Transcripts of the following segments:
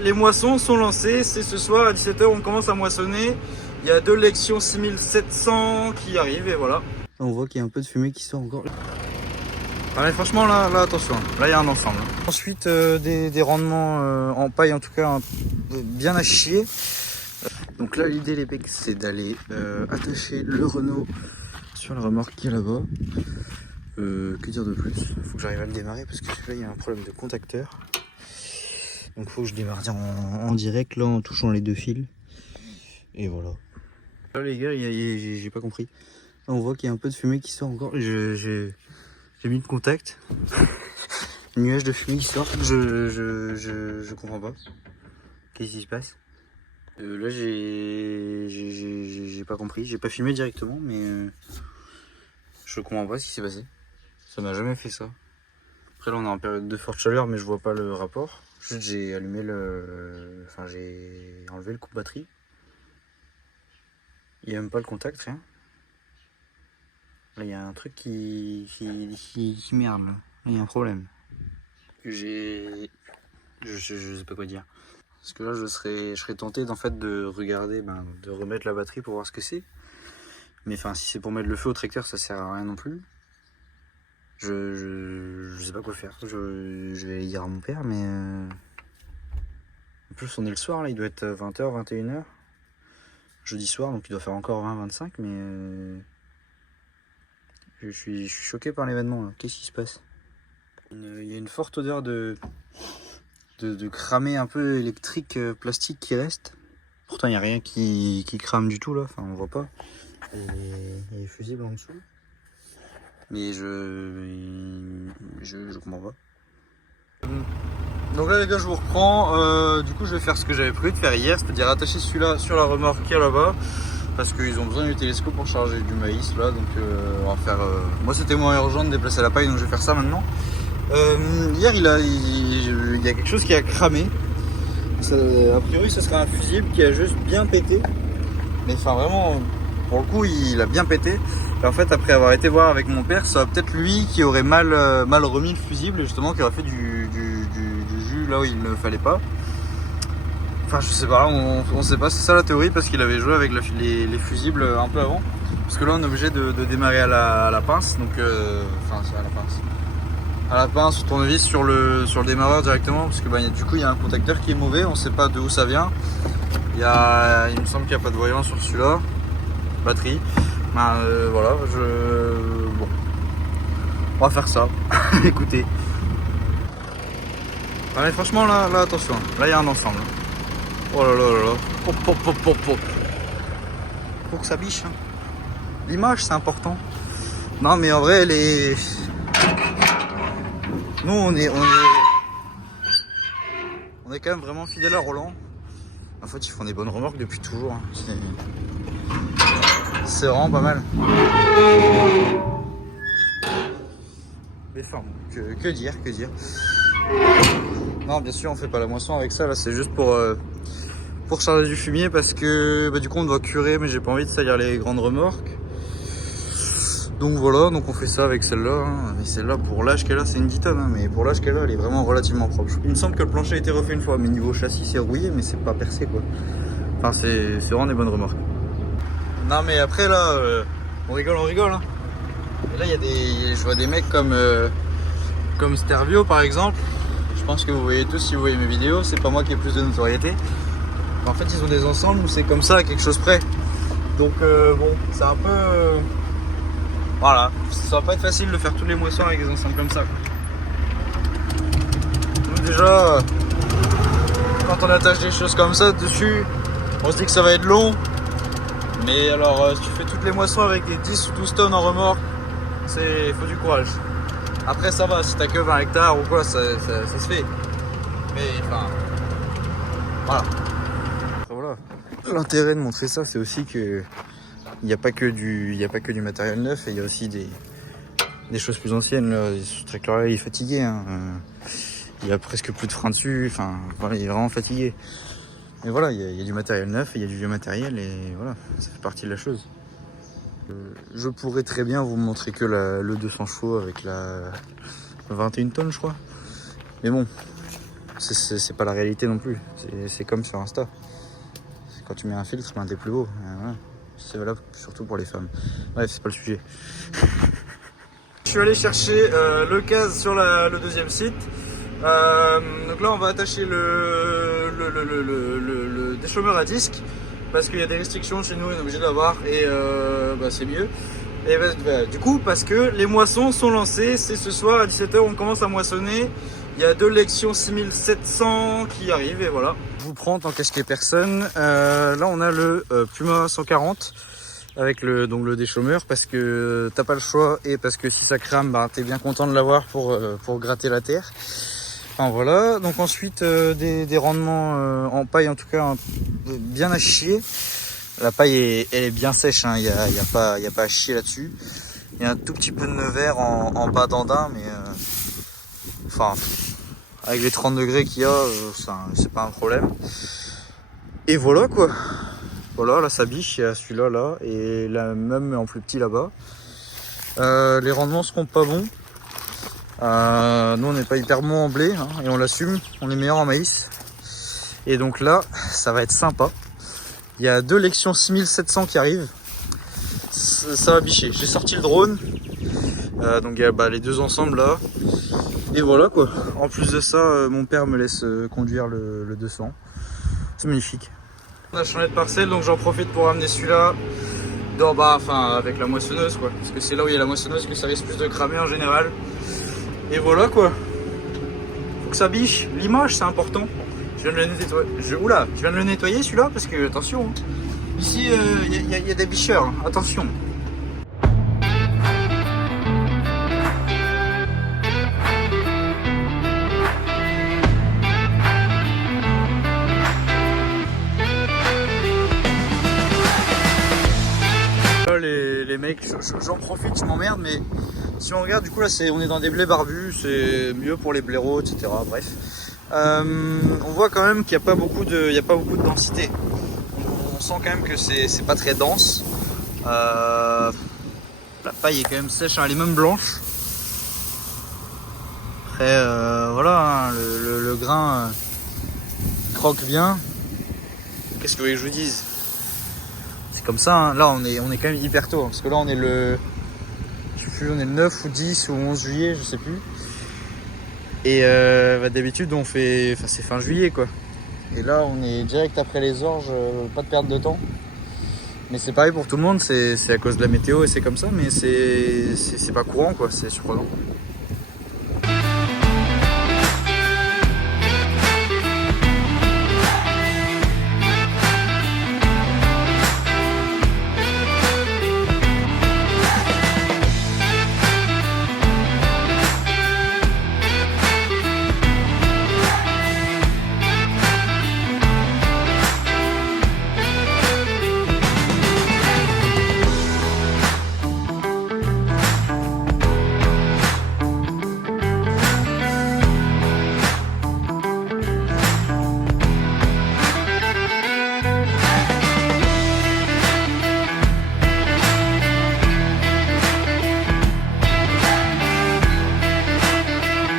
Les moissons sont lancées, c'est ce soir à 17 h on commence à moissonner. Il y a 2 lections 6700 qui arrivent et voilà. On voit qu'il y a un peu de fumée qui sort encore. Ah, mais franchement là attention, là il y a un ensemble. Ensuite des rendements en paille en tout cas bien à chier. Donc là l'idée les pecs c'est d'aller attacher le Renault sur la remorque qui est là-bas. Que dire de plus? Faut que j'arrive à le démarrer parce que là il y a un problème de contacteur. Donc faut que je démarre en direct là en touchant les 2 fils. Et voilà. Là les gars, j'ai pas compris. Là on voit qu'il y a un peu de fumée qui sort encore. J'ai mis le contact. Nuage de fumée qui sort. Je comprends pas. Qu'est-ce qui se passe? Là j'ai pas compris. J'ai pas filmé directement mais je comprends pas ce qui s'est passé. Ça m'a jamais fait ça. Après là on est en période de forte chaleur mais je vois pas le rapport. Juste j'ai allumé le... Enfin j'ai enlevé le coupe batterie. Il n'y a même pas le contact, rien. Là il y a un truc qui merde là. Là il y a un problème. Je sais pas quoi dire. Parce que là je serais tenté d'en fait de regarder, de remettre la batterie pour voir ce que c'est. Mais enfin si c'est pour mettre le feu au tracteur ça sert à rien non plus. Je sais pas quoi faire. Je vais aller dire à mon père, mais en plus on est le soir là, il doit être 20 h, 21 h. Jeudi soir, donc il doit faire encore 20-25, mais je suis choqué par l'événement là. Qu'est-ce qui se passe? Il y a une forte odeur de cramé un peu électrique plastique qui reste. Pourtant il n'y a rien qui crame du tout là, enfin on voit pas. Il y a les fusibles en dessous. Mais je comprends pas. Donc là les gars je vous reprends, du coup je vais faire ce que j'avais prévu de faire hier, c'est-à-dire attacher celui-là sur la remorque qui est là-bas. Parce qu'ils ont besoin du télescope pour charger du maïs là, donc on va faire... Moi c'était moins urgent de déplacer la paille donc je vais faire ça maintenant. Hier il y a quelque chose qui a cramé. A priori ce serait un fusible qui a juste bien pété. Mais enfin vraiment, pour le coup il a bien pété. Et en fait après avoir été voir avec mon père, ça va peut-être lui qui aurait mal remis le fusible, justement qui aurait fait du jus là où il ne fallait pas. Enfin je sais pas, on sait pas, c'est ça la théorie parce qu'il avait joué avec les fusibles un peu avant. Parce que là on est obligé de démarrer à la pince, donc enfin c'est à la pince. À la pince ou tournevis sur le démarreur directement parce que du coup il y a un contacteur qui est mauvais, on sait pas d'où ça vient. Il me semble qu'il n'y a pas de voyant sur celui-là. Batterie. Voilà, bon. On va faire ça. Écoutez. Ah, mais franchement là attention, là il y a un ensemble. Oh là là là là. Hop, hop, hop, hop, hop. Faut que ça biche. Hein. L'image c'est important. Non mais en vrai nous on est quand même vraiment fidèles à Roland. En fait ils font des bonnes remorques depuis toujours. Hein. C'est vraiment pas mal. Mais enfin que dire. Non bien sûr on fait pas la moisson avec ça là, c'est juste pour charger du fumier parce que du coup on doit curer mais j'ai pas envie de salir les grandes remorques. Donc voilà, donc on fait ça avec celle-là. Hein. Et celle-là pour l'âge qu'elle a c'est une 10 tonnes, hein, mais pour l'âge qu'elle a elle est vraiment relativement propre. Il me semble que le plancher a été refait une fois, mais niveau châssis c'est rouillé mais c'est pas percé quoi. Enfin c'est vraiment des bonnes remorques. Non mais après là, on rigole hein. Et là je vois des mecs comme Stervio par exemple. Je pense que vous voyez tous si vous voyez mes vidéos, c'est pas moi qui ai plus de notoriété. En fait ils ont des ensembles où c'est comme ça à quelque chose près. Donc bon, c'est un peu... voilà, ça va pas être facile de faire tous les moissons avec des ensembles comme ça. Donc déjà, quand on attache des choses comme ça dessus, on se dit que ça va être long. Mais alors si tu fais toutes les moissons avec des 10 ou 12 tonnes en remorque, il faut du courage. Après ça va, si t'as que 20 hectares ou quoi, ça se fait. Mais enfin, voilà. Après, voilà. L'intérêt de montrer ça, c'est aussi que il n'y a pas que du matériel neuf, et il y a aussi des choses plus anciennes. Là. Ce tracteur-là, il est fatigué. Hein. Il y a presque plus de frein dessus. Enfin, voilà, il est vraiment fatigué. Mais voilà, il y a du matériel neuf, et il y a du vieux matériel, et voilà, ça fait partie de la chose. Je pourrais très bien vous montrer que le 200 chevaux avec la 21 tonnes, je crois. Mais bon, c'est pas la réalité non plus. C'est comme sur Insta. Quand tu mets un filtre, ben, t'es plus beau. Voilà. C'est valable surtout pour les femmes. Bref, c'est pas le sujet. Je suis allé chercher le case sur le deuxième site. Donc là, on va attacher le déchômeur à disque parce qu'il y a des restrictions chez nous, on est obligé d'avoir et c'est mieux. Et du coup, parce que les moissons sont lancées, c'est ce soir à 17h, on commence à moissonner. Il y a 2 lections 6700 qui arrivent et voilà. Je vous prends tant qu'à personne. Là, on a le Puma 140 avec le déchômeur parce que t'as pas le choix et parce que si ça crame, bah, t'es bien content de l'avoir pour gratter la terre. Enfin voilà. Donc ensuite des rendements en paille en tout cas bien à chier. La paille elle est bien sèche, hein. Il y a pas à chier là-dessus. Il y a un tout petit peu de nevers en bas d'andin, mais enfin avec les 30 degrés qu'il y a, c'est pas un problème. Et voilà quoi. Voilà, là ça biche, il y a celui-là là, et là même en plus petit là-bas. Les rendements seront pas bons. Nous on n'est pas hyper bon en blé, hein, et on l'assume, on est meilleur en maïs. Et donc là, ça va être sympa. Il y a 2 lections 6700 qui arrivent. Ça va bicher. J'ai sorti le drone. Donc il y a les 2 ensemble là. Et voilà quoi. En plus de ça, mon père me laisse conduire le 200. C'est magnifique. On a changé de parcelle, donc j'en profite pour ramener celui-là avec la moissonneuse quoi. Parce que c'est là où il y a la moissonneuse que ça risque plus de cramer en général. Et voilà quoi. Faut que ça biche. L'image c'est important. Je viens de le nettoyer. Je viens de le nettoyer celui-là parce que attention. Hein. Ici il y a des bicheurs. Hein. Attention. Les mecs, j'en profite, je m'emmerde, mais si on regarde, du coup là on est dans des blés barbus, c'est mieux pour les blaireaux, etc. Bref, on voit quand même qu'il n'y a pas beaucoup de densité. On sent quand même que c'est pas très dense. La paille est quand même sèche, hein, elle est même blanche. Après voilà, hein, le grain croque bien. Qu'est-ce que vous voulez que je vous dise? Comme ça, hein. Là on est quand même hyper tôt, hein, parce que là on est le 9 ou 10 ou 11 juillet, je sais plus. Et d'habitude c'est fin juillet quoi. Et là on est direct après les orges, pas de perte de temps. Mais c'est pareil pour tout le monde, c'est à cause de la météo et c'est comme ça, mais c'est pas courant quoi, c'est surprenant.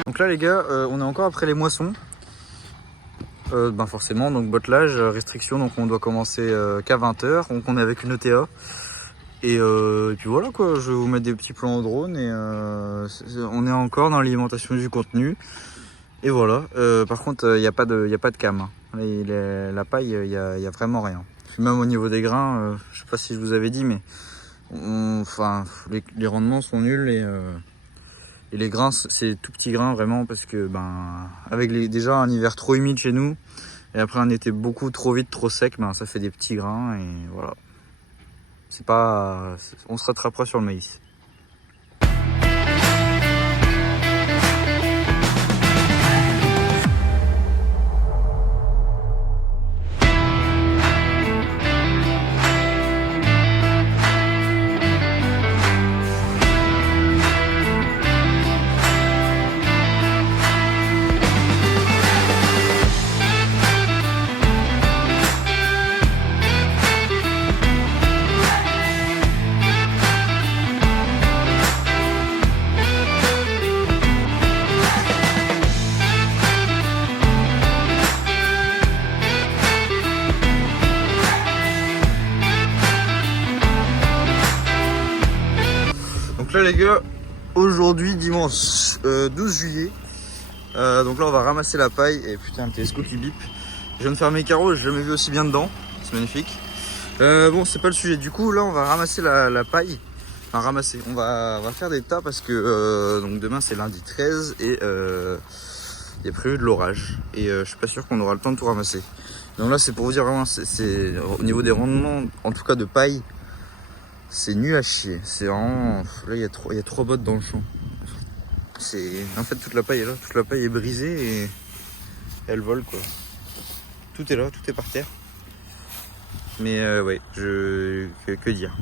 Donc là les gars, on est encore après les moissons. Forcément, donc bottelage, restriction, donc on doit commencer qu'à 20h. Donc on est avec une ETA. Et puis voilà quoi, je vais vous mettre des petits plans au drone et on est encore dans l'alimentation du contenu. Et voilà, par contre il n'y a pas de cam. Hein. La paille, il y a vraiment rien. Même au niveau des grains, je sais pas si je vous avais dit, mais les rendements sont nuls et les grains, c'est tout petits grains vraiment parce que avec déjà un hiver trop humide chez nous et après un été beaucoup trop vite, trop sec, ça fait des petits grains et voilà. On se rattrapera sur le maïs. les gars, aujourd'hui dimanche 12 juillet. Donc là on va ramasser la paille et putain le télescope qui bip. Je viens de faire mes carreaux, j'ai jamais vu aussi bien dedans, c'est magnifique. Bon c'est pas le sujet, du coup là on va ramasser la paille. Enfin ramasser, on va faire des tas parce que donc demain c'est lundi 13 et il y a prévu de l'orage. Et je suis pas sûr qu'on aura le temps de tout ramasser. Donc là c'est pour vous dire vraiment, c'est au niveau des rendements, en tout cas de paille, c'est nul à chier. C'est vraiment, là il y a 3 bottes dans le champ. En fait toute la paille est là, toute la paille est brisée et elle vole quoi. Tout est là, tout est par terre. Mais ouais, que dire.